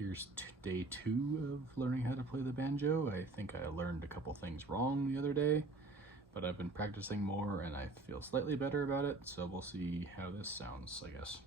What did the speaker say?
Here's day 2 of learning how to play the banjo. I think I learned a couple things wrong the other day, but I've been practicing more and I feel slightly better about it, so we'll see how this sounds, I guess.